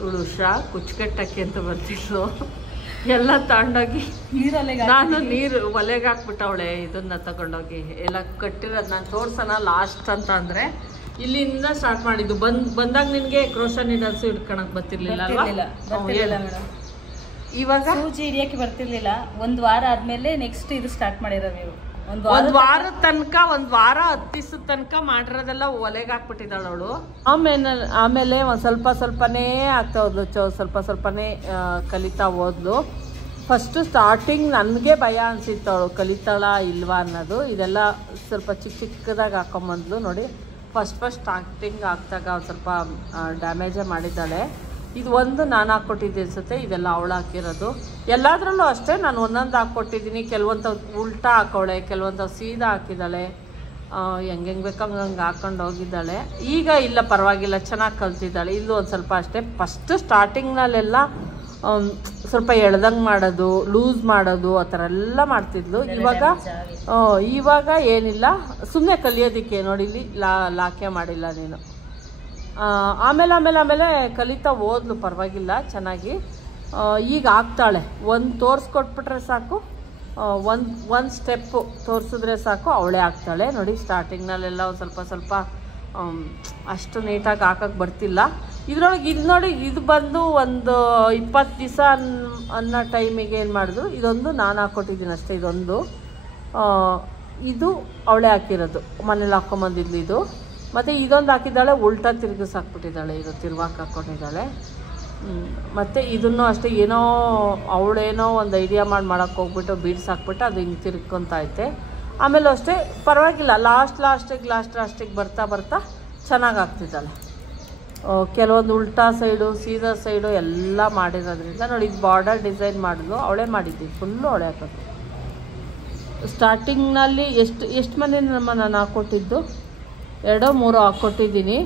ಇವಳು ಉಷಾ ಕುಚ್ಕಟ್ಟಕ್ಕೆ ಅಂತ ಬರ್ತಿದ್ಲು, ಎಲ್ಲ ತಗೊಂಡೋಗಿ ನಾನು ನೀರು ಒಲೆಗೆ ಹಾಕ್ಬಿಟ್ಟವಳೆ. ಇದನ್ನ ತಗೊಂಡೋಗಿ ಎಲ್ಲ ಕಟ್ಟಿರೋದು ನಾನು ತೋರ್ಸೋಣ ಲಾಸ್ಟ್ ಅಂತ ಅಂದರೆ ಇಲ್ಲಿಂದ ಸ್ಟಾರ್ಟ್ ಮಾಡಿದ್ದು. ಬಂದಾಗ ನಿನಗೆ ಕ್ರೋಶ ನೀಡಲ್ಸು ಹಿಡ್ಕೊಳಕ್ ಬರ್ತಿರ್ಲಿಲ್ಲ ಅಲ್ವಾ? ಇವಾಗ ಸೂಜಿ ಹಿಡಿಯಕ್ಕೆ ಬರ್ತಿರ್ಲಿಲ್ಲ. ಒಂದು ವಾರ ಆದ್ಮೇಲೆ ನೆಕ್ಸ್ಟ್ ಇದು ಸ್ಟಾರ್ಟ್ ಮಾಡಿರೋ ನೀವು. ಒಂದು ವಾರದ ತನಕ, ಒಂದು ವಾರ 10 ದಿವಸದ ತನಕ ಮಾಡಿರೋದೆಲ್ಲ ಒಲೆಗೆ ಹಾಕ್ಬಿಟ್ಟಿದ್ದಾಳು ಅವಳು. ಆಮೇಲೆ ಒಂದು ಸ್ವಲ್ಪನೇ ಆಗ್ತಾ ಹೋದ್ಲು, ಸ್ವಲ್ಪನೇ ಕಲಿತಾ ಹೋದ್ಲು. ಫಸ್ಟು ಸ್ಟಾರ್ಟಿಂಗ್ ನನಗೆ ಭಯ ಅನಿಸಿತ್ತು ಅವಳು ಕಲಿತಾಳ ಇಲ್ವಾ ಅನ್ನೋದು. ಇದೆಲ್ಲ ಸ್ವಲ್ಪ ಚಿಕ್ಕದಾಗಿ ಹಾಕೊಂಬಂದ್ಲು ನೋಡಿ. ಫಸ್ಟ್ ಸ್ಟಾರ್ಟಿಂಗ್ ಹಾಕ್ದಾಗ ಒಂದು ಸ್ವಲ್ಪ ಡ್ಯಾಮೇಜೇ ಮಾಡಿದ್ದಾಳೆ. ಇದು ಒಂದು ನಾನು ಹಾಕ್ಕೊಟ್ಟಿದ್ದೆ ಅನಿಸುತ್ತೆ, ಇದೆಲ್ಲ ಅವಳು ಹಾಕಿರೋದು. ಎಲ್ಲದರಲ್ಲೂ ಅಷ್ಟೇ ನಾನು ಒಂದೊಂದು ಹಾಕ್ಕೊಟ್ಟಿದ್ದೀನಿ. ಕೆಲವೊಂದು ಉಲ್ಟಾ ಹಾಕೋಳೆ, ಕೆಲವೊಂದು ಸೀದಾ ಹಾಕಿದ್ದಾಳೆ. ಹೆಂಗೆ ಬೇಕೋ ಹಂಗೆ ಹಾಕೊಂಡು ಹೋಗಿದ್ದಾಳೆ. ಈಗ ಇಲ್ಲ ಪರವಾಗಿಲ್ಲ, ಚೆನ್ನಾಗಿ ಕಲ್ತಿದ್ದಾಳೆ. ಇಲ್ಲೂ ಒಂದು ಸ್ವಲ್ಪ ಅಷ್ಟೇ. ಫಸ್ಟು ಸ್ಟಾರ್ಟಿಂಗ್ನಲ್ಲೆಲ್ಲ ಸ್ವಲ್ಪ ಎಳ್ದಂಗೆ ಮಾಡೋದು, ಲೂಸ್ ಮಾಡೋದು, ಆ ಥರ ಎಲ್ಲ ಮಾಡ್ತಿದ್ಲು. ಇವಾಗ ಏನಿಲ್ಲ, ಸುಮ್ಮನೆ ಕಲಿಯೋದಕ್ಕೆ ನೋಡಿ ಇಲ್ಲಿ ಲಾಕೆ ಮಾಡಿಲ್ಲ ನೀನು. ಆಮೇಲೆ ಕಲಿತಾ ಹೋದ್ಲು, ಪರವಾಗಿಲ್ಲ ಚೆನ್ನಾಗಿ. ಈಗ ಆಗ್ತಾಳೆ. ಒಂದು ತೋರಿಸ್ಕೊಟ್ಬಿಟ್ರೆ ಸಾಕು, ಒಂದು ಸ್ಟೆಪ್ಪು ತೋರಿಸಿದ್ರೆ ಸಾಕು, ಅವಳೇ ಆಗ್ತಾಳೆ ನೋಡಿ. ಸ್ಟಾರ್ಟಿಂಗ್ನಲ್ಲೆಲ್ಲ ಒಂದು ಸ್ವಲ್ಪ ಅಷ್ಟು ನೀಟಾಗಿ ಹಾಕಕ್ಕೆ ಬರ್ತಿಲ್ಲ. ಇದ್ರೊಳಗೆ ಇದು ನೋಡಿ, ಇದು ಬಂದು ಒಂದು 20 ದಿವಸ ಅನ್ನೋ ಟೈಮಿಗೆ ಏನು ಮಾಡಿದ್ರು, ಇದೊಂದು ನಾನು ಹಾಕ್ಕೊಟ್ಟಿದ್ದೀನಿ ಅಷ್ಟೇ. ಇದು ಅವಳೇ ಹಾಕಿರೋದು, ಮನೇಲಿ ಹಾಕ್ಕೊಂಬಂದಿದ್ಲು ಇದು. ಮತ್ತು ಇದೊಂದು ಹಾಕಿದ್ದಾಳೆ, ಉಲ್ಟಾ ತಿರುಗಿಸಿ ಹಾಕ್ಬಿಟ್ಟಿದ್ದಾಳೆ, ಇದು ತಿರುವಾಕ್ ಹಾಕ್ಕೊಂಡಿದ್ದಾಳೆ. ಮತ್ತು ಇದನ್ನು ಅಷ್ಟೇ ಏನೋ ಅವಳೇನೋ ಒಂದು ಐಡಿಯಾ ಮಾಡೋಕ್ಕೆ ಹೋಗ್ಬಿಟ್ಟು ಬೀಡ್ಸ್ ಹಾಕ್ಬಿಟ್ಟು ಅದು ಹಿಂಗೆ ತಿರ್ಕೊತೈತೆ. ಆಮೇಲೆ ಅಷ್ಟೇ ಪರವಾಗಿಲ್ಲ, ಲಾಸ್ಟಿಗೆ ಬರ್ತಾ ಚೆನ್ನಾಗಿ ಆಗ್ತಿದ್ದಾಳೆ. ಕೆಲವೊಂದು ಉಲ್ಟಾ ಸೈಡು ಸೀದಾ ಸೈಡು ಎಲ್ಲ ಮಾಡಿರೋದ್ರಿಂದ ನೋಡಿ. ಇದು ಬಾರ್ಡರ್ ಡಿಸೈನ್ ಮಾಡಿದ್ಲು, ಅವಳೇ ಮಾಡಿದ್ವಿ, ಫುಲ್ಲು ಅವಳೇ ಹಾಕೋದು. ಸ್ಟಾರ್ಟಿಂಗ್ನಲ್ಲಿ ಎಷ್ಟು ಮನೆ ನಾನು ಹಾಕ್ಕೊಟ್ಟಿದ್ದು, 2-3 ಹಾಕ್ಕೊಟ್ಟಿದ್ದೀನಿ.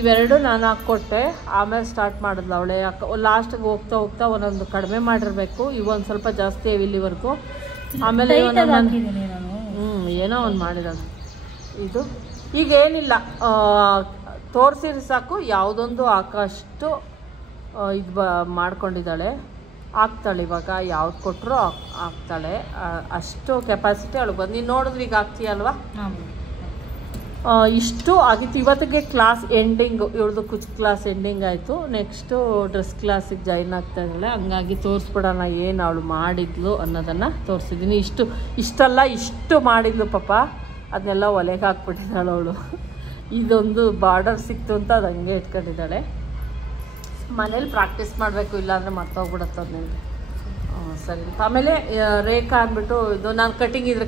ಇವೆರಡು ನಾನು ಹಾಕ್ಕೊಟ್ಟೆ. ಆಮೇಲೆ ಸ್ಟಾರ್ಟ್ ಮಾಡಿದ್ಲು ಅವಳೇ. ಲಾಸ್ಟಿಗೆ ಹೋಗ್ತಾ ಒಂದೊಂದು ಕಡಿಮೆ ಮಾಡಿರಬೇಕು. ಇವೊಂದು ಸ್ವಲ್ಪ ಜಾಸ್ತಿ ಇಲ್ಲಿವರೆಗೂ. ಆಮೇಲೆ ಏನೋ ಒಂದು ಮಾಡಿರೋದು ಇದು. ಈಗ ಏನಿಲ್ಲ, ತೋರಿಸಿದ್ರೆ ಸಾಕು, ಯಾವುದೊಂದು ಹಾಕೋಷ್ಟು ಇದು ಮಾಡ್ಕೊಂಡಿದ್ದಾಳೆ. ಹಾಕ್ತಾಳೆ ಇವಾಗ, ಯಾವ್ದು ಕೊಟ್ಟರು ಹಾಕ್ತಾಳೆ. ಅಷ್ಟು ಕೆಪಾಸಿಟಿ ಅವಳಿಗೆ ಬಂದು. ನೀನು ನೋಡಿದ್ರೆ ಈಗ ಹಾಕ್ತೀಯಲ್ವಾ, ಇಷ್ಟು ಆಗಿತ್ತು. ಇವತ್ತಿಗೆ ಕ್ಲಾಸ್ ಎಂಡಿಂಗು, ಇವಳದು ಕುಚ್ ಕ್ಲಾಸ್ ಎಂಡಿಂಗ್ ಆಯಿತು. ನೆಕ್ಸ್ಟು ಡ್ರೆಸ್ ಕ್ಲಾಸಿಗೆ ಜಾಯಿನ್ ಆಗ್ತಾ ಇದ್ದಾಳೆ. ಹಂಗಾಗಿ ತೋರಿಸ್ಬಿಡೋಣ ಏನು ಅವಳು ಮಾಡಿದ್ಲು ಅನ್ನೋದನ್ನು ತೋರಿಸಿದ್ದೀನಿ. ಇಷ್ಟು ಮಾಡಿದ್ಲು ಪಾಪ, ಅದನ್ನೆಲ್ಲ ಒಲೆಗೆ ಹಾಕ್ಬಿಟ್ಟಿದ್ದಾಳೆ ಅವಳು. ಇದೊಂದು ಬಾರ್ಡರ್ ಸಿಕ್ತು ಅಂತ ಅದು ಹಂಗೆ ಇಟ್ಕೊಂಡಿದ್ದಾಳೆ. ಮನೇಲಿ ಪ್ರಾಕ್ಟೀಸ್ ಮಾಡಬೇಕು, ಇಲ್ಲಾಂದರೆ ಮರ್ತೋಗ್ಬಿಡುತ್ತೆ ಅದನ್ನೆಲ್ಲ. ಸರಿ. ಆಮೇಲೆ ರೇಖಾ ಅಂದ್ಬಿಟ್ಟು ಇದು ನಾನು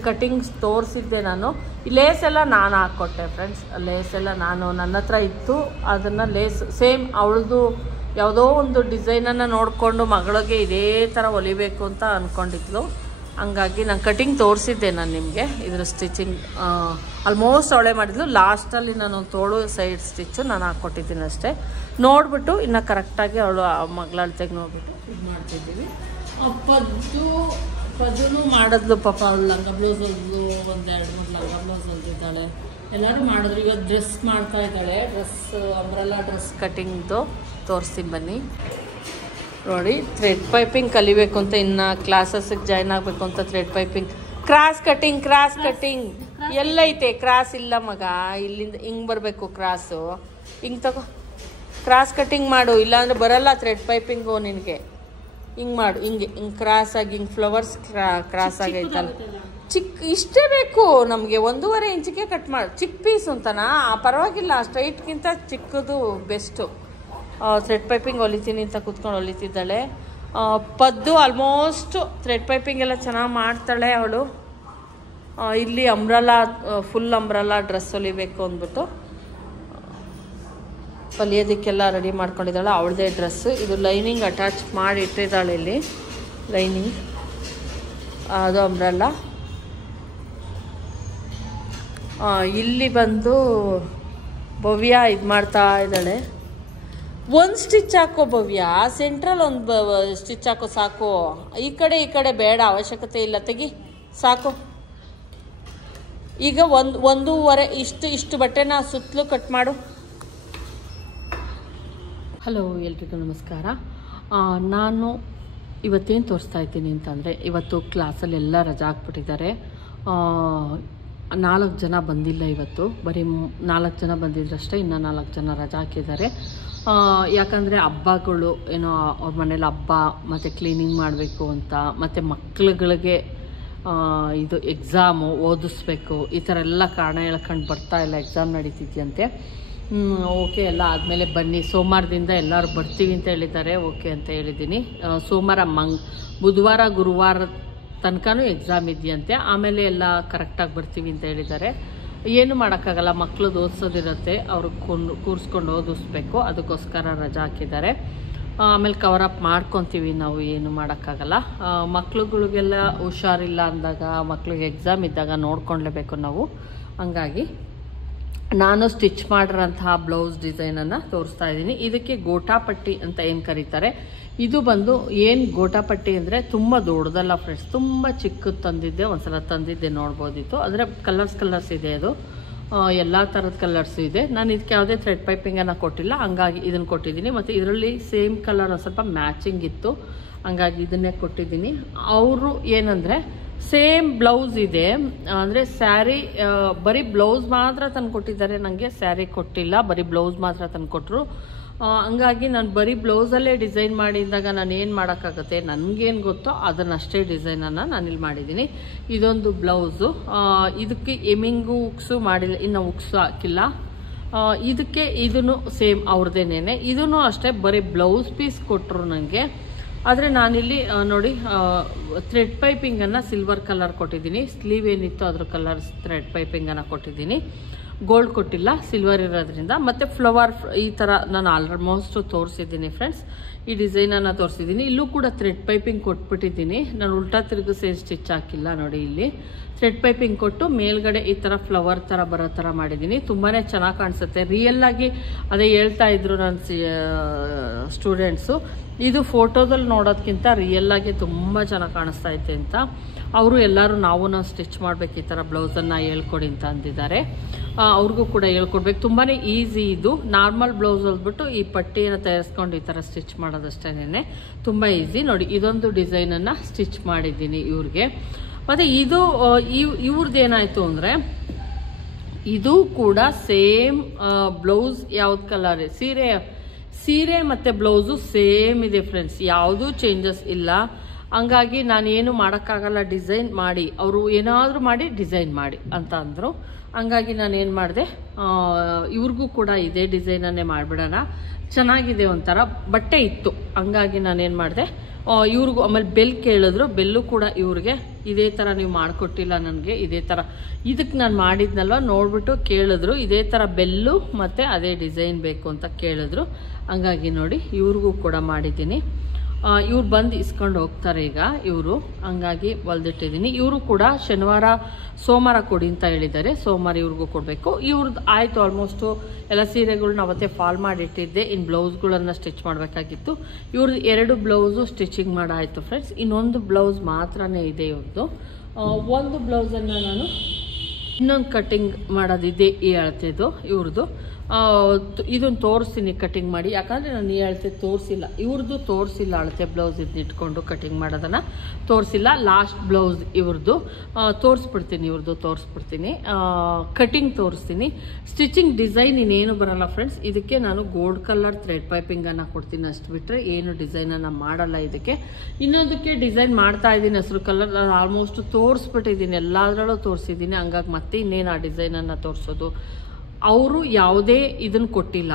ಕಟಿಂಗ್ಸ್ ತೋರಿಸಿದ್ದೆ ನಾನು. ಈ ಲೇಸ್ ಎಲ್ಲ ನಾನು ಹಾಕ್ಕೊಟ್ಟೆ ಫ್ರೆಂಡ್ಸ್. ಲೇಸ್ ಎಲ್ಲ ನನ್ನ ಹತ್ರ ಇತ್ತು. ಅದನ್ನು ಲೇಸ್ ಸೇಮ್ ಅವಳದು ಯಾವುದೋ ಒಂದು ಡಿಸೈನನ್ನು ನೋಡಿಕೊಂಡು ಮಗಳಿಗೆ ಇದೇ ಥರ ಹೊಲಿಬೇಕು ಅಂತ ಅಂದ್ಕೊಂಡಿದ್ಲು. ಹಂಗಾಗಿ ನಾನು ಕಟಿಂಗ್ ತೋರಿಸಿದ್ದೆ ನಾನು ನಿಮಗೆ. ಇದ್ರ ಸ್ಟಿಚಿಂಗ್ ಆಲ್ಮೋಸ್ಟ್ ಅವಳೇ ಮಾಡಿದ್ಲು. ಲಾಸ್ಟಲ್ಲಿ ನಾನು ತೋಳು ಸೈಡ್ ಸ್ಟಿಚ್ಚು ನಾನು ಹಾಕ್ಕೊಟ್ಟಿದ್ದೀನಿ ಅಷ್ಟೇ. ನೋಡಿಬಿಟ್ಟು ಇನ್ನು ಕರೆಕ್ಟಾಗಿ ಅವಳು ಮಗಳ ಅಳತೆಗೆ ನೋಡಿಬಿಟ್ಟು ಇದು ಮಾಡ್ತಿದ್ದೀವಿ. ಪದ್ದೂ ಮಾಡಿದ್ಲು ಪಾಪ. ಅವಳು ಲಂಗ ಬ್ಲೌಸ್ ಹೊಲಿದ್ಲು, 1-2-3 ಲಂಗ ಬ್ಲೌಸ್ ಹೊಲಿದಿದ್ದಾಳೆ. ಎಲ್ಲರೂ ಮಾಡಿದ್ರು. ಇವತ್ತು ಡ್ರೆಸ್ ಮಾಡ್ತಾ ಇದ್ದಾಳೆ. ಅಂಬ್ರೆಲಾ ಡ್ರೆಸ್ ಕಟಿಂಗ್ದು ತೋರಿಸ್ತೀನಿ ಬನ್ನಿ. ನೋಡಿ, ಥ್ರೆಡ್ ಪೈಪಿಂಗ್ ಕಲಿಬೇಕು ಅಂತ, ಇನ್ನು ಕ್ಲಾಸಸ್ಗೆ ಜಾಯ್ನ್ ಆಗಬೇಕು ಅಂತ ಥ್ರೆಡ್ ಪೈಪಿಂಗ್. ಕ್ರಾಸ್ ಕಟಿಂಗ್ ಎಲ್ಲೈತೆ? ಕ್ರಾಸ್ ಇಲ್ಲ ಮಗ, ಇಲ್ಲಿಂದ ಹಿಂಗೆ ಬರಬೇಕು ಕ್ರಾಸು. ಹಿಂಗೆ ತಗೋ, ಕ್ರಾಸ್ ಕಟಿಂಗ್ ಮಾಡು, ಇಲ್ಲಾಂದರೆ ಬರಲ್ಲ ಥ್ರೆಡ್ ಪೈಪಿಂಗು ನಿನಗೆ. ಹಿಂಗೆ ಮಾಡು, ಹಿಂಗೆ ಕ್ರಾಸಾಗಿ, ಹಿಂಗೆ ಫ್ಲವರ್ಸ್ ಕ್ರಾಸ್ ಆಗೈತಲ್ಲ. ಇಷ್ಟೇ ಬೇಕು ನಮಗೆ. 1.5 ಇಂಚಿಗೆ ಕಟ್ ಮಾಡು. ಚಿಕ್ಕ ಪೀಸ್ ಅಂತನಾ? ಪರವಾಗಿಲ್ಲ, ಸ್ಟ್ರೈಟ್ಗಿಂತ ಚಿಕ್ಕದು ಬೆಸ್ಟು. ಥ್ರೆಡ್ ಪೈಪಿಂಗ್ ಹೊಲಿತೀನಿ ಅಂತ ಕೂತ್ಕೊಂಡು ಹೊಲಿತಿದ್ದಾಳೆ. ಪದ್ದು ಆಲ್ಮೋಸ್ಟ್ ಥ್ರೆಡ್ ಪೈಪಿಂಗ್ ಎಲ್ಲ ಚೆನ್ನಾಗಿ ಮಾಡ್ತಾಳೆ ಅವಳು. ಇಲ್ಲಿ ಫುಲ್ ಅಂಬ್ರಲಾ ಡ್ರೆಸ್ ಹೊಲಿಬೇಕು ಅಂದ್ಬಿಟ್ಟು ಹೊಲಿಯೋದಕ್ಕೆಲ್ಲ ರೆಡಿ ಮಾಡ್ಕೊಂಡಿದ್ದಾಳೆ. ಅವಳದೇ ಡ್ರೆಸ್ಸು. ಇದು ಲೈನಿಂಗ್ ಅಟ್ಯಾಚ್ ಮಾಡಿ ಇಟ್ಟಿದ್ದಾಳೆ. ಇಲ್ಲಿ ಲೈನಿಂಗ್, ಅದು ಅಂಬ್ರಲ್ಲ. ಇಲ್ಲಿ ಬಂದು ಭವ್ಯ ಇದು ಮಾಡ್ತಾ ಇದ್ದಾಳೆ. ಒಂದು ಸ್ಟಿಚ್ ಹಾಕೋ ಭವ್ಯ, ಸೆಂಟ್ರಲ್ ಒಂದು ಸ್ಟಿಚ್ ಹಾಕೋ ಸಾಕು. ಈ ಕಡೆ ಬೇಡ, ಅವಶ್ಯಕತೆ ಇಲ್ಲ, ತೆಗಿ ಸಾಕು. ಈಗ 1.5 ಇಷ್ಟು ಬಟ್ಟೆನ ಸುತ್ತಲೂ ಕಟ್ ಮಾಡು. ಹಲೋ, ಎಲ್ರಿಗೂ ನಮಸ್ಕಾರ. ನಾನು ಇವತ್ತೇನು ತೋರಿಸ್ತಾ ಇದ್ದೀನಿ ಅಂತಂದರೆ, ಇವತ್ತು ಕ್ಲಾಸಲ್ಲಿ ಎಲ್ಲ ರಜಾ ಹಾಕ್ಬಿಟ್ಟಿದ್ದಾರೆ. 4 ಜನ ಬಂದಿಲ್ಲ ಇವತ್ತು, ಬರೀ 4 ಜನ ಬಂದಿದ್ರಷ್ಟೇ, ಇನ್ನು 4 ಜನ ರಜಾ ಹಾಕಿದ್ದಾರೆ. ಯಾಕಂದರೆ ಹಬ್ಬಗಳು ಏನೋ ಅವ್ರ ಮನೇಲಿ ಹಬ್ಬ ಮತ್ತು ಕ್ಲೀನಿಂಗ್ ಮಾಡಬೇಕು ಅಂತ, ಮತ್ತು ಮಕ್ಳುಗಳಿಗೆ ಇದು ಎಕ್ಸಾಮು ಓದಿಸ್ಬೇಕು, ಈ ಥರ ಎಲ್ಲ ಕಾರಣ ಹೇಳ್ಕೊಂಡು ಬರ್ತಾ ಇಲ್ಲ. ಎಕ್ಸಾಮ್ ನಡೀತಿದ್ಯಂತೆ. ಓಕೆ, ಎಲ್ಲ ಆದಮೇಲೆ ಬನ್ನಿ, ಸೋಮವಾರದಿಂದ ಎಲ್ಲರೂ ಬರ್ತೀವಿ ಅಂತ ಹೇಳಿದ್ದಾರೆ. ಓಕೆ ಅಂತ ಹೇಳಿದ್ದೀನಿ. ಸೋಮವಾರ ಬುಧವಾರ ಗುರುವಾರ ತನಕನೂ ಎಕ್ಸಾಮ್ ಇದೆಯಂತೆ, ಆಮೇಲೆ ಎಲ್ಲ ಕರೆಕ್ಟಾಗಿ ಬರ್ತೀವಿ ಅಂತ ಹೇಳಿದ್ದಾರೆ. ಏನು ಮಾಡೋಕ್ಕಾಗಲ್ಲ, ಮಕ್ಕಳದ್ದು ಓದಿಸೋದಿರುತ್ತೆ, ಅವ್ರಿಗೆ ಕೂರಿಸ್ಕೊಂಡು ಓದಿಸ್ಬೇಕು, ಅದಕ್ಕೋಸ್ಕರ ರಜಾ ಹಾಕಿದ್ದಾರೆ. ಆಮೇಲೆ ಕವರಪ್ ಮಾಡ್ಕೊತೀವಿ ನಾವು, ಏನು ಮಾಡೋಕ್ಕಾಗಲ್ಲ. ಮಕ್ಳುಗಳಿಗೆಲ್ಲ ಹುಷಾರಿಲ್ಲ ಅಂದಾಗ, ಮಕ್ಳಿಗೆ ಎಕ್ಸಾಮ್ ಇದ್ದಾಗ ನೋಡ್ಕೊಳ್ಲೇಬೇಕು ನಾವು. ಹಂಗಾಗಿ ನಾನು ಸ್ಟಿಚ್ ಮಾಡಿರೋಂತಹ ಬ್ಲೌಸ್ ಡಿಸೈನನ್ನು ತೋರಿಸ್ತಾ ಇದ್ದೀನಿ. ಇದಕ್ಕೆ ಗೋಟಾಪಟ್ಟಿ ಅಂತ ಏನು ಕರೀತಾರೆ. ಇದು ಬಂದು ಏನು ಗೋಟಾಪಟ್ಟಿ ಅಂದರೆ ತುಂಬ ದೊಡ್ಡದಲ್ಲ ಫ್ರೆಂಡ್ಸ್, ತುಂಬ ಚಿಕ್ಕದು ತಂದಿದ್ದೆ, ಒಂದ್ಸಲ ತಂದಿದ್ದೆ, ನೋಡ್ಬೋದಿತ್ತು. ಅಂದರೆ ಕಲರ್ಸ್ ಇದೆ, ಅದು ಎಲ್ಲ ಥರದ ಕಲರ್ಸು ಇದೆ. ನಾನು ಇದಕ್ಕೆ ಯಾವುದೇ ಥ್ರೆಡ್ ಪೈಪಿಂಗನ್ನು ಕೊಟ್ಟಿಲ್ಲ, ಹಂಗಾಗಿ ಇದನ್ನು ಕೊಟ್ಟಿದ್ದೀನಿ. ಮತ್ತು ಇದರಲ್ಲಿ ಸೇಮ್ ಕಲರ್ ಒಂದು ಸ್ವಲ್ಪ ಮ್ಯಾಚಿಂಗ್ ಇತ್ತು, ಹಂಗಾಗಿ ಇದನ್ನೇ ಕೊಟ್ಟಿದ್ದೀನಿ. ಅವರು ಏನಂದರೆ ಸೇಮ್ ಬ್ಲೌಸ್ ಇದೆ, ಅಂದರೆ ಸ್ಯಾರಿ ಬರೀ ಬ್ಲೌಸ್ ಮಾತ್ರ ತಂದು ಕೊಟ್ಟಿದ್ದಾರೆ, ನನಗೆ ಸ್ಯಾರಿ ಕೊಟ್ಟಿಲ್ಲ, ಬರೀ ಬ್ಲೌಸ್ ಮಾತ್ರ ತಂದು ಕೊಟ್ಟರು. ಹಂಗಾಗಿ ನಾನು ಬರೀ ಬ್ಲೌಸಲ್ಲೇ ಡಿಸೈನ್ ಮಾಡಿದಾಗ ನಾನು ಏನು ಮಾಡೋಕ್ಕಾಗುತ್ತೆ, ನನಗೇನು ಗೊತ್ತೋ ಅದನ್ನಷ್ಟೇ ಡಿಸೈನನ್ನು ನಾನಿಲ್ಲಿ ಮಾಡಿದ್ದೀನಿ. ಇದೊಂದು ಬ್ಲೌಸು, ಇದಕ್ಕೆ ಎಮಿಂಗು ಉಕ್ಸು ಮಾಡಿಲ್ಲ, ಇನ್ನು ಉಕ್ಸು ಹಾಕಿಲ್ಲ. ಇದಕ್ಕೆ ಇದನ್ನು ಸೇಮ್ ಅವ್ರದ್ದೇನೇನೆ, ಇದನ್ನು ಅಷ್ಟೇ ಬರೀ ಬ್ಲೌಸ್ ಪೀಸ್ ಕೊಟ್ಟರು ನನಗೆ. ಆದರೆ ನಾನಿಲ್ಲಿ ನೋಡಿ ಥ್ರೆಡ್ ಪೈಪಿಂಗನ್ನು ಸಿಲ್ವರ್ ಕಲರ್ ಕೊಟ್ಟಿದ್ದೀನಿ. ಸ್ಲೀವ್ ಏನಿತ್ತು ಅದ್ರ ಕಲರ್ ಥ್ರೆಡ್ ಪೈಪಿಂಗನ್ನು ಕೊಟ್ಟಿದ್ದೀನಿ, ಗೋಲ್ಡ್ ಕೊಟ್ಟಿಲ್ಲ, ಸಿಲ್ವರ್ ಇರೋದ್ರಿಂದ. ಮತ್ತು ಫ್ಲವರ್ ಈ ಥರ ನಾನು ಆಲ್ಮೋಸ್ಟ್ ತೋರಿಸಿದ್ದೀನಿ ಫ್ರೆಂಡ್ಸ್. ಈ ಡಿಸೈನನ್ನು ತೋರಿಸಿದ್ದೀನಿ. ಇಲ್ಲೂ ಕೂಡ ಥ್ರೆಡ್ ಪೈಪಿಂಗ್ ಕೊಟ್ಬಿಟ್ಟಿದ್ದೀನಿ, ನಾನು ಉಲ್ಟಾ ತಿರುಗಿಸಿ ಸ್ಟಿಚ್ ಹಾಕಿಲ್ಲ. ನೋಡಿ, ಇಲ್ಲಿ ಥ್ರೆಡ್ ಪೈಪಿಂಗ್ ಕೊಟ್ಟು ಮೇಲ್ಗಡೆ ಈ ಥರ ಫ್ಲವರ್ ಥರ ಬರೋ ಥರ ಮಾಡಿದ್ದೀನಿ. ತುಂಬಾ ಚೆನ್ನಾಗಿ ಕಾಣಿಸುತ್ತೆ. ರಿಯಲ್ಲಾಗಿ ಅದೇ ಹೇಳ್ತಾ ಇದ್ರು ನನ್ನ ಸ್ಟೂಡೆಂಟ್ಸು, ಇದು ಫೋಟೋದಲ್ಲಿ ನೋಡೋದಕ್ಕಿಂತ ರಿಯಲ್ಲಾಗಿ ತುಂಬ ಚೆನ್ನಾಗಿ ಕಾಣಿಸ್ತಾ ಐತೆ ಅಂತ. ಅವರು ಎಲ್ಲರೂ ನಾವು ಸ್ಟಿಚ್ ಮಾಡಬೇಕು, ಈ ಥರ ಬ್ಲೌಸನ್ನು ಹೇಳ್ಕೊಡಿ ಅಂತ ಅಂದಿದ್ದಾರೆ. ಅವ್ರಿಗೂ ಕೂಡ ಹೇಳ್ಕೊಡ್ಬೇಕು. ತುಂಬಾ ಈಸಿ ಇದು. ನಾರ್ಮಲ್ ಬ್ಲೌಸ್ ಹೊಲ್ಬಿಟ್ಟು ಈ ಪಟ್ಟಿಯನ್ನು ತಯಾರಿಸ್ಕೊಂಡು ಈ ಥರ ಸ್ಟಿಚ್ ಮಾಡೋದಷ್ಟೇನೆ, ತುಂಬ ಈಸಿ. ನೋಡಿ, ಇದೊಂದು ಡಿಸೈನನ್ನು ಸ್ಟಿಚ್ ಮಾಡಿದ್ದೀನಿ ಇವ್ರಿಗೆ. ಮತ್ತು ಇದು ಇವ್ರದ್ದು ಏನಾಯಿತು ಅಂದರೆ, ಇದು ಕೂಡ ಸೇಮ್ ಬ್ಲೌಸ್ ಯಾವ್ದು ಕಲರ್, ಸೀರೆ ಮತ್ತು ಬ್ಲೌಸು ಸೇಮ್ ಇದೆ ಫ್ರೆಂಡ್ಸ್, ಯಾವುದೂ ಚೇಂಜಸ್ ಇಲ್ಲ. ಹಂಗಾಗಿ ನಾನೇನು ಮಾಡೋಕ್ಕಾಗಲ್ಲ, ಡಿಸೈನ್ ಮಾಡಿ, ಅವರು ಏನಾದರೂ ಮಾಡಿ ಡಿಸೈನ್ ಮಾಡಿ ಅಂತ ಅಂದರು. ಹಂಗಾಗಿ ನಾನೇನು ಮಾಡಿದೆ, ಇವ್ರಿಗೂ ಕೂಡ ಇದೇ ಡಿಸೈನನ್ನೇ ಮಾಡಿಬಿಡೋಣ, ಚೆನ್ನಾಗಿದೆ, ಒಂಥರ ಬಟ್ಟೆ ಇತ್ತು. ಹಂಗಾಗಿ ನಾನೇನು ಮಾಡಿದೆ, ಇವ್ರಿಗೂ ಆಮೇಲೆ ಬೆಲ್ ಕೇಳಿದ್ರು, ಬೆಲ್ಲು ಕೂಡ ಇವ್ರಿಗೆ ಇದೇ ಥರ ನೀವು ಮಾಡಿಕೊಟ್ಟಿಲ್ಲ ನನಗೆ, ಇದೇ ಥರ ಇದಕ್ಕೆ ನಾನು ಮಾಡಿದ್ನಲ್ವ ನೋಡಿಬಿಟ್ಟು ಕೇಳಿದ್ರು, ಇದೇ ಥರ ಬೆಲ್ಲು ಮತ್ತು ಅದೇ ಡಿಸೈನ್ ಬೇಕು ಅಂತ ಕೇಳಿದ್ರು. ಹಂಗಾಗಿ ನೋಡಿ, ಇವ್ರಿಗೂ ಕೂಡ ಮಾಡಿದ್ದೀನಿ. ಇವ್ರು ಬಂದು ಇಸ್ಕೊಂಡು ಹೋಗ್ತಾರೆ ಈಗ ಇವರು, ಹಂಗಾಗಿ ಹೊಲ್ದಿಟ್ಟಿದ್ದೀನಿ. ಇವರು ಕೂಡ ಸೋಮವಾರ ಕೊಡಿ ಅಂತ ಹೇಳಿದ್ದಾರೆ, ಸೋಮವಾರ ಇವ್ರಿಗೂ ಕೊಡಬೇಕು. ಇವ್ರದ್ದು ಆಯಿತು ಆಲ್ಮೋಸ್ಟು ಎಲ್ಲ ಸೀರೆಗಳ್ನ ಅವತ್ತೇ ಫಾಲ್ ಮಾಡಿಟ್ಟಿದ್ದೆ, ಇನ್ನು ಬ್ಲೌಸ್ಗಳನ್ನು ಸ್ಟಿಚ್ ಮಾಡಬೇಕಾಗಿತ್ತು. ಇವ್ರದ್ದು 2 ಬ್ಲೌಸು ಸ್ಟಿಚಿಂಗ್ ಮಾಡಾಯಿತು ಫ್ರೆಂಡ್ಸ್. ಇನ್ನೊಂದು ಬ್ಲೌಸ್ ಮಾತ್ರನೇ ಇದೆ ಇವ್ರದ್ದು. ಒಂದು ಬ್ಲೌಸನ್ನು ನಾನು ಇನ್ನೊಂದು ಕಟ್ಟಿಂಗ್ ಮಾಡೋದಿದೆ, ಈ ಅಳತೆದು ಇವ್ರದ್ದು. ಇದನ್ನು ತೋರಿಸ್ತೀನಿ ಕಟಿಂಗ್ ಮಾಡಿ, ಯಾಕಂದರೆ ನಾನು ಈ ಅಳತೆ ತೋರಿಸಿಲ್ಲ, ಇವ್ರದ್ದು ತೋರಿಸಿಲ್ಲ, ಅಳತೆ ಬ್ಲೌಸ್ ಇದನ್ನ ಇಟ್ಕೊಂಡು ಕಟಿಂಗ್ ಮಾಡೋದನ್ನು ತೋರಿಸಿಲ್ಲ. ಲಾಸ್ಟ್ ಬ್ಲೌಸ್ ಇವ್ರದ್ದು ತೋರಿಸ್ಬಿಡ್ತೀನಿ, ಇವ್ರದ್ದು ತೋರಿಸ್ಬಿಡ್ತೀನಿ, ಕಟಿಂಗ್ ತೋರಿಸ್ತೀನಿ. ಸ್ಟಿಚಿಂಗ್ ಡಿಸೈನ್ ಇನ್ನೇನು ಬರೋಲ್ಲ ಫ್ರೆಂಡ್ಸ್. ಇದಕ್ಕೆ ನಾನು ಗೋಲ್ಡ್ ಕಲರ್ ಥ್ರೆಡ್ ಪೈಪಿಂಗನ್ನು ಕೊಡ್ತೀನಿ, ಅಷ್ಟು ಬಿಟ್ಟರೆ ಏನು ಡಿಸೈನನ್ನು ಮಾಡಲ್ಲ. ಇದಕ್ಕೆ ಇನ್ನೊಂದಕ್ಕೆ ಡಿಸೈನ್ ಮಾಡ್ತಾ ಇದ್ದೀನಿ, ಹಸಿರು ಕಲರ್. ನಾನು ಆಲ್ಮೋಸ್ಟ್ ತೋರಿಸ್ಬಿಟ್ಟಿದ್ದೀನಿ, ಎಲ್ಲದರಲ್ಲೂ ತೋರಿಸಿದ್ದೀನಿ. ಹಂಗಾಗಿ ಮತ್ತೆ ಇನ್ನೇನು ಆ ಡಿಸೈನನ್ನು ತೋರಿಸೋದು. ಅವರು ಯಾವುದೇ ಇದನ್ನು ಕೊಟ್ಟಿಲ್ಲ,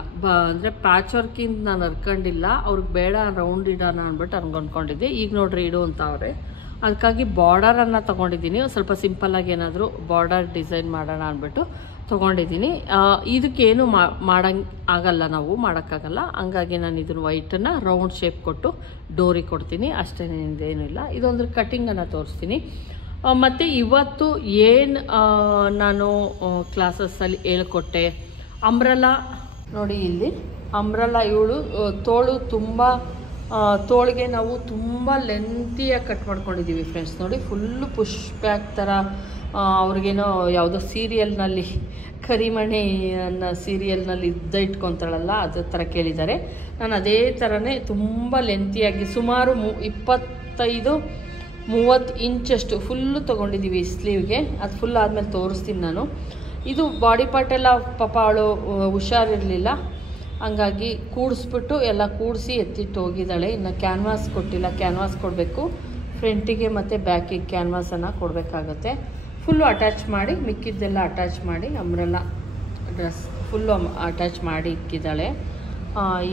ಅಂದರೆ ಪ್ಯಾಚ್ ವರ್ಕಿಂದ ನಾನು ಅರ್ಕೊಂಡಿಲ್ಲ, ಅವ್ರಿಗೆ ಬೇಡ ರೌಂಡ್ ಇಡೋಣ ಅಂದ್ಬಿಟ್ಟು ಅನ್ಕೊಂಡಿದ್ದೆ. ಈಗ ನೋಡ್ರಿ ಇಡು ಅಂತ ಅವ್ರೆ, ಅದಕ್ಕಾಗಿ ಬಾರ್ಡರನ್ನು ತೊಗೊಂಡಿದ್ದೀನಿ. ಸ್ವಲ್ಪ ಸಿಂಪಲ್ಲಾಗಿ ಏನಾದರೂ ಬಾರ್ಡರ್ ಡಿಸೈನ್ ಮಾಡೋಣ ಅಂದ್ಬಿಟ್ಟು ತೊಗೊಂಡಿದ್ದೀನಿ. ಇದಕ್ಕೇನು ಆಗಲ್ಲ, ನಾವು ಮಾಡೋಕ್ಕಾಗಲ್ಲ. ಹಂಗಾಗಿ ನಾನು ಇದನ್ನು ವೈಟನ್ನು ರೌಂಡ್ ಶೇಪ್ ಕೊಟ್ಟು ಡೋರಿ ಕೊಡ್ತೀನಿ, ಅಷ್ಟೇನೇನು ಇಲ್ಲ. ಇದೊಂದು ಕಟಿಂಗನ್ನು ತೋರಿಸ್ತೀನಿ. ಮತ್ತು ಇವತ್ತು ಏನು ನಾನು ಕ್ಲಾಸಸ್ಸಲ್ಲಿ ಹೇಳ್ಕೊಟ್ಟೆ, ಅಂಬ್ರೆಲಾ ನೋಡಿ, ಇಲ್ಲಿ ಅಂಬ್ರೆಲಾ ಇವಳು ತೋಳು ತುಂಬ, ತೋಳಿಗೆ ನಾವು ತುಂಬ ಲೆಂತಿಯಾಗಿ ಕಟ್ ಮಾಡ್ಕೊಂಡಿದ್ದೀವಿ ಫ್ರೆಂಡ್ಸ್. ನೋಡಿ, ಫುಲ್ಲು ಪುಷ್ ಬ್ಯಾಕ್ ಥರ ಅವ್ರಿಗೇನೋ ಯಾವುದೋ ಸೀರಿಯಲ್ನಲ್ಲಿ ಕರಿಮಣಿ ಅನ್ನೋ ಸೀರಿಯಲ್ನಲ್ಲಿ ಇಟ್ಕೊತಾಳಲ್ಲ ಅದ್ರ ಥರ ಕೇಳಿದ್ದಾರೆ. ನಾನು ಅದೇ ಥರನೇ ತುಂಬ ಲೆಂತಿಯಾಗಿ ಸುಮಾರು 25-30 ಇಂಚಷ್ಟು ಫುಲ್ಲು ತೊಗೊಂಡಿದ್ದೀವಿ ಸ್ಲೀವ್ಗೆ. ಅದು ಫುಲ್ ಆದಮೇಲೆ ತೋರಿಸ್ತೀನಿ ನಾನು. ಇದು ಬಾಡಿ ಪಾರ್ಟ್ ಎಲ್ಲ ಪಾಪ ಅವಳು ಹುಷಾರಿರಲಿಲ್ಲ, ಹಂಗಾಗಿ ಕೂಡಿಸ್ಬಿಟ್ಟು ಎಲ್ಲ ಕೂಡಿಸಿ ಎತ್ತಿಟ್ಟು ಹೋಗಿದ್ದಾಳೆ. ಇನ್ನು ಕ್ಯಾನ್ವಾಸ್ ಕೊಟ್ಟಿಲ್ಲ, ಕ್ಯಾನ್ವಾಸ್ ಕೊಡಬೇಕು. ಫ್ರಂಟಿಗೆ ಮತ್ತು ಬ್ಯಾಕಿಗೆ ಕ್ಯಾನ್ವಾಸನ್ನು ಕೊಡಬೇಕಾಗತ್ತೆ. ಫುಲ್ಲು ಅಟ್ಯಾಚ್ ಮಾಡಿ, ಮಿಕ್ಕಿದ್ದೆಲ್ಲ ಅಟ್ಯಾಚ್ ಮಾಡಿ, ಅಂಬ್ರೆಲಾ ಡ್ರೆಸ್ ಫುಲ್ಲು ಅಟ್ಯಾಚ್ ಮಾಡಿ ಇಕ್ಕಿದ್ದಾಳೆ.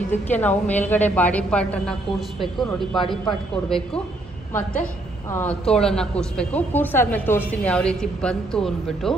ಇದಕ್ಕೆ ನಾವು ಮೇಲ್ಗಡೆ ಬಾಡಿ ಪಾರ್ಟನ್ನು ಕೂಡಿಸ್ಬೇಕು. ನೋಡಿ, ಬಾಡಿ ಪಾರ್ಟ್ ಕೊಡಬೇಕು ಮತ್ತು ತೋಳನ್ನು ಕೂರಿಸ್ಬೇಕು. ಕೂರ್ಸಾದ್ಮೇಲೆ ತೋರಿಸ್ತೀನಿ ಯಾವ ರೀತಿ ಬಂತು ಅಂದ್ಬಿಟ್ಟು.